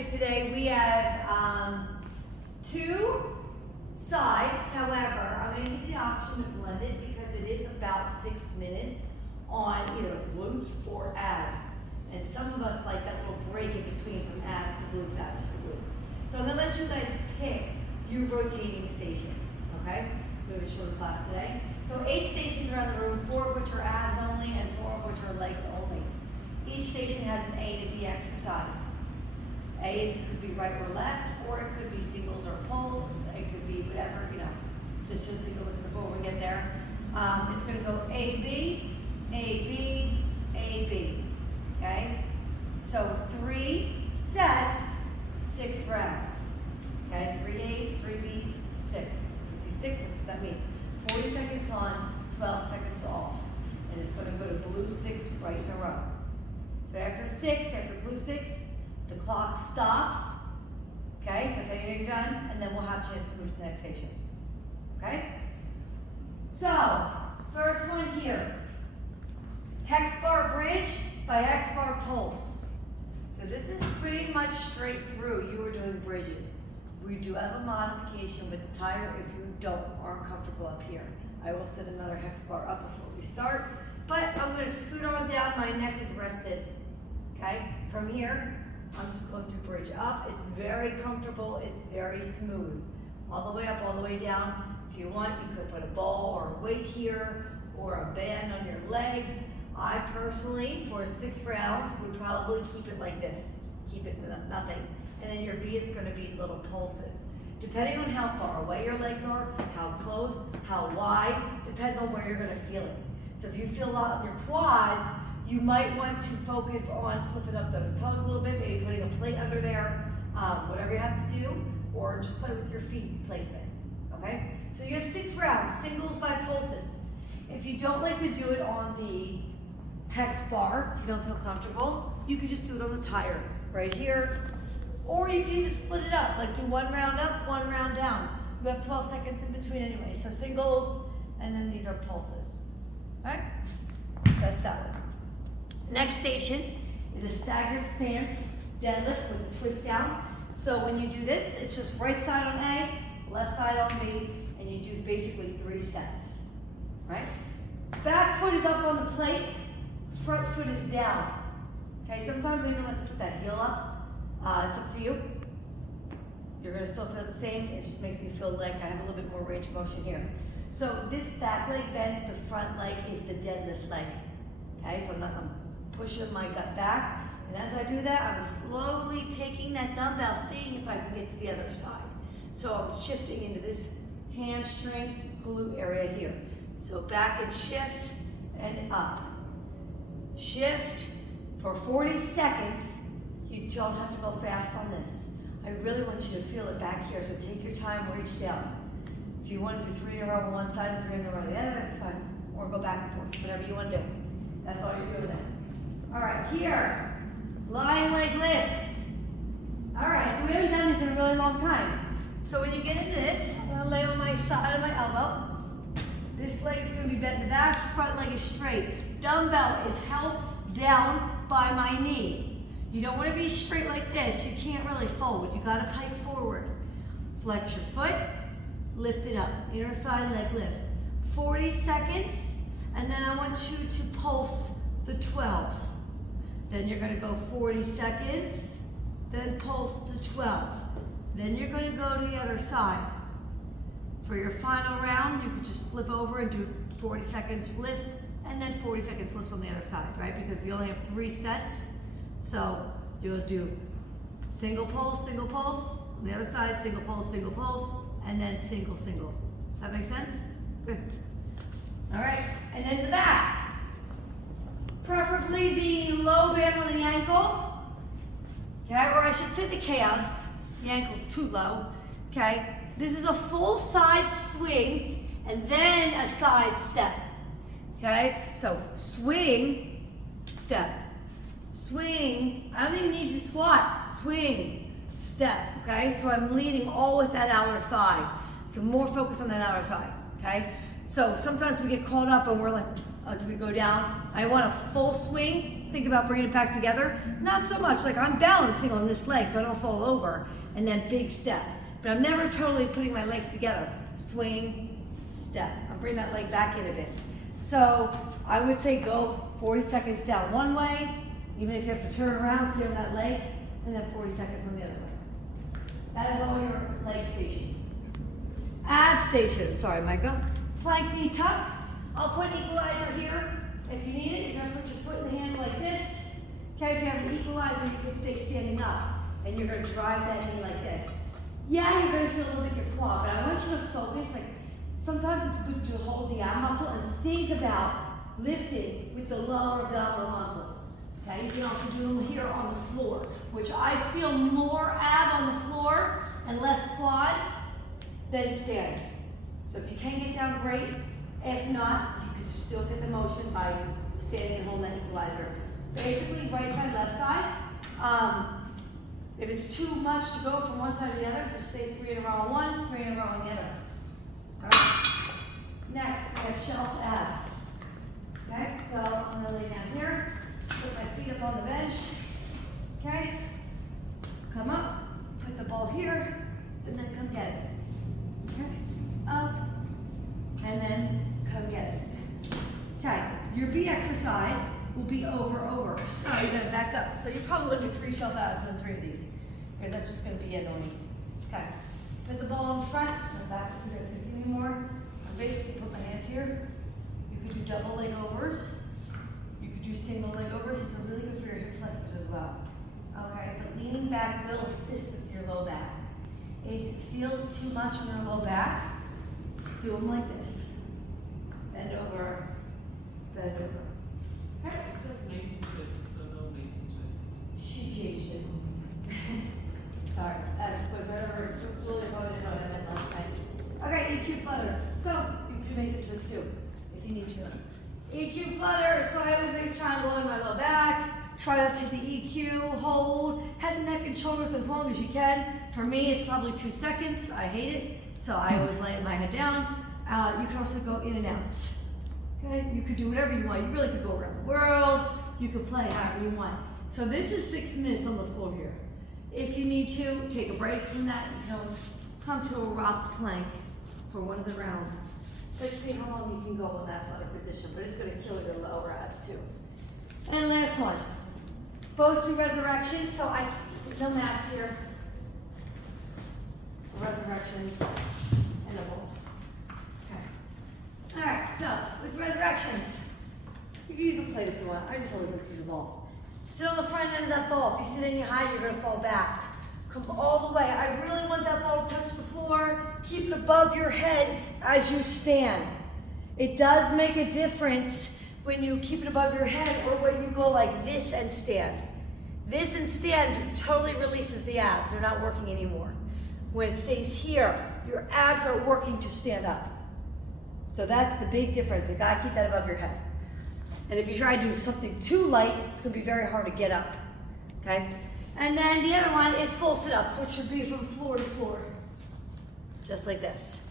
you today. We have two sides. However, I'm going to give you the option to blend it because it is about 6 minutes on either glutes or abs. And some of us like that little break in between from abs to glutes, abs to glutes. So I'm going to let you guys pick your rotating station, okay? We have a short class today. So 8 stations around the room, 4 of which are abs only and 4 of which are legs only. Each station has an A to B exercise. A could be right or left, or it could be singles or pulls. It could be whatever, you know, just take a look at the board when we get there. It's going to go A, B, A, B, A, B. Okay? So 3 sets, 6 rounds. Okay? 3 A's, 3 B's, 6. 56, that's what that means. 40 seconds on, 12 seconds off. And it's going to go to blue 6 right in a row. So after 6, after blue 6, the clock stops. Okay? So that's how you're done. And then we'll have a chance to move to the next station. Okay? So, first one here. Hex bar bridge by hex bar pulse. So this is pretty much straight through. You are doing bridges. We do have a modification with the tire if you aren't comfortable up here. I will set another hex bar up before we start. But I'm going to scoot on down. My neck is rested. Okay? From here, I'm just going to bridge up. It's very comfortable. It's very smooth. All the way up, all the way down. If you want, you could put a ball or a weight here or a band on your legs. I personally, for 6 rounds, would probably keep it like this. Keep it with nothing. And then your B is going to be little pulses. Depending on how far away your legs are, how close, how wide, depends on where you're going to feel it. So if you feel a lot on your quads, you might want to focus on flipping up those toes a little bit, maybe putting a plate under there, whatever you have to do, or just play with your feet placement, okay? So you have 6 rounds, singles by pulses. If you don't like to do it on the hex bar, if you don't feel comfortable, you could just do it on the tire, right here, or you can even split it up, like do 1 round up, 1 round down. You have 12 seconds in between anyway, so singles, and then these are pulses, okay? So that's that one. Next station is a staggered stance deadlift with a twist down. So when you do this, it's just right side on A, left side on B, and you do basically 3 sets, right? Back foot is up on the plate, front foot is down. Okay, sometimes I even like to put that heel up. It's up to you. You're gonna still feel the same, it just makes me feel like I have a little bit more range of motion here. So this back leg bends, the front leg is the deadlift leg. Okay, so I'm pushing my gut back, and as I do that, I'm slowly taking that dumbbell, seeing if I can get to the other side. So I'm shifting into this hamstring glute area here. So back and shift and up. Shift for 40 seconds. You don't have to go fast on this. I really want you to feel it back here, so take your time, reach down. If you want to do 3 in a row on one side and 3 in a row on the other, that's fine. Or go back and forth, whatever you want to do. That's all you're doing then. All right, here, lying leg lift. All right, so we haven't done this in a really long time. So when you get into this, I'm gonna lay on my side of my elbow. This leg is gonna be bent in the back, front leg is straight. Dumbbell is held down by my knee. You don't wanna be straight like this. You can't really fold. You gotta pike forward. Flex your foot, lift it up. Inner thigh leg lifts. 40 seconds. And then I want you to pulse the 12. Then you're going to go 40 seconds, then pulse the 12. Then you're going to go to the other side. For your final round, you could just flip over and do 40 seconds lifts, and then 40 seconds lifts on the other side, right? Because we only have 3 sets. So you'll do single pulse, on the other side, single pulse, and then single. Does that make sense? Good. All right, and then the back. Preferably the low band on the ankle, okay, or I should say the calves. The ankle's too low, okay? This is a full side swing and then a side step, okay? So swing, step, swing. I don't even need you to squat. Swing, step, okay? So I'm leading all with that outer thigh. So more focus on that outer thigh, okay? So sometimes we get caught up and we're like, as we go down, I want a full swing think about bringing it back together. Not so much, like I'm balancing on this leg so I don't fall over, and then big step. But I'm never totally putting my legs together. Swing, step. I'll bring that leg back in a bit. So I would say go 40 seconds down one way, even if you have to turn around, stay on that leg, and then 40 seconds on the other way. That is all your leg stations. Ab station, sorry Michael. Plank knee tuck. I'll put an equalizer here. If you need it, you're gonna put your foot in the handle like this. Okay, if you have an equalizer, you can stay standing up. And you're gonna drive that knee like this. Yeah, you're gonna feel a little bit your quad, but I want you to focus, like, sometimes it's good to hold the ab muscle and think about lifting with the lower abdominal muscles. Okay, you can also do them here on the floor, which I feel more ab on the floor and less quad than standing. So if you can get down, great. If not, you can still get the motion by standing and holding that equalizer. Basically, right side, left side. If it's too much to go from one side to the other, just say 3 in a row on one, 3 in a row on the other. All right. Next, we have shelf abs. Okay, so I'm gonna lay down here, put my feet up on the bench. Okay, come up, put the ball here, and then come get it. Okay, up, and then come get it. Okay, your B exercise will be over. So you're gonna back up. So you probably would do 3 shelf abs and then 3 of these, because that's just gonna be annoying. Okay, put the ball in front, and back so you guys can see me more. I basically put my hands here. You could do double leg overs. You could do single leg overs. These are really good for your hip flexors as well. Okay, but leaning back will assist with your low back. If it feels too much on your low back, do them like this. Bend over, bend over. It says Mason twist, so no Mason twist. She changed it. Sorry, that was whatever Julia wanted to know what I meant last night. Okay, EQ flutters. So you can do Mason twist too, if you need to. EQ flutter, so I always make a triangle in my low back. Try not to hit the EQ, hold, head, neck, and shoulders as long as you can. For me, it's probably 2 seconds. I hate it, so I always lay my head down. You can also go in and out. Okay, you could do whatever you want. You really could go around the world. You could play however you want. So this is 6 minutes on the floor here. If you need to, take a break from that. You can always come to a rock plank for one of the rounds. Let's see how long you can go in that flutter position, but it's going to kill your lower abs too. And last one, Bosu resurrection. So I no mats here. Resurrections and a ball. Okay. All right. So with resurrections, you can use a plate if you want. I just always like to use a ball. Sit on the front end of that ball. If you sit any higher, you're going to fall back. Come all the way. I really want that ball to touch the floor. Keep it above your head as you stand. It does make a difference when you keep it above your head or when you go like this and stand. This and stand totally releases the abs. They're not working anymore. When it stays here, your abs are working to stand up. So that's the big difference. You gotta keep that above your head. And if you try to do something too light, it's gonna be very hard to get up, okay? And then the other one is full sit-ups, which should be from floor to floor. Just like this,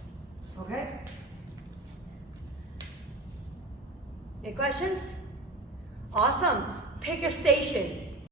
okay? Any questions? Awesome. Pick a station.